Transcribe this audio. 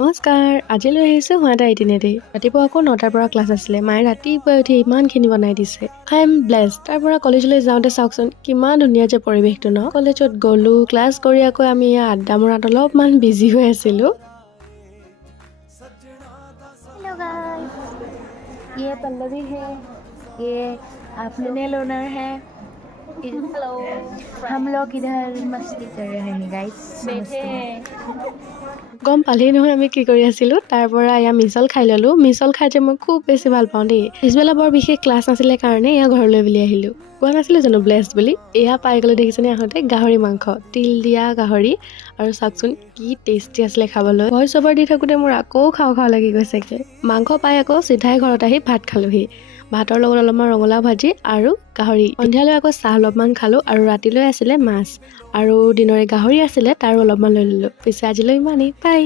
নমস্কাৰ, আজি লৈ আহিছোঁ হোৱাটা ইটিনেৰে। ৰাতিপুৱা আকৌ 9টাৰ পৰা ক্লাছ আছিলে। মায়ে ৰাতিপুৱাই উঠি ইমানখিনি বনাই দিছে। I am blessed. তাৰ পৰা কলেজলৈ যাওঁতে চাওকচোন কিমান ধুনীয়া যে পৰিৱেশটো ন। কলেজত গ'লো, ক্লাছ কৰি আকৌ আমি আড্ডা মৰাত অলপমান বিজি হৈ আছিলোঁ। हेलो गाइस, ये पल्लवी है, ये आफ्टरनून लोनर है। हेलो हम लोग इधर मस्ती कर रहे हैं गाइस, बैठे हैं। গম পালেই নহয় আমি কি কৰি আছিলোঁ। তাৰ পৰা এয়া মিছল খাই ল'লোঁ। মিছল খাই যে মই খুব বেছি ভাল পাওঁ দেই। পিছবেলা বৰ বিশেষ ক্লাছ নাছিলে কাৰণে এয়া ঘৰলৈ বুলি আহিলোঁ। কোৱা নাছিলোঁ জানো ব্লেছড বুলি। এয়া পাই গ'লোঁ দেখিছেনে আহোঁতে গাহৰি মাংস, তিল দিয়া গাহৰি আৰু চাওকচোন কি টেষ্টি আছিলে খাবলৈ। ভইচ অভাৰ দি থাকোঁতে মোৰ আকৌ খাওঁ খাওঁ লাগি গৈছেগৈ। মাংস পাই আকৌ চিধাই ঘৰত আহি ভাত খালোঁহি। ভাতৰ লগত অলপমান ৰঙালাও ভাজি আৰু গাহৰি। সন্ধিয়ালৈ আকৌ চাহ অলপমান খালোঁ আৰু ৰাতিলৈ আছিলে মাছ আৰু দিনৰে গাহৰি আছিলে তাৰো অলপমান লৈ ল'লোঁ। পিছে আজিলৈ ইমানেই, বাই।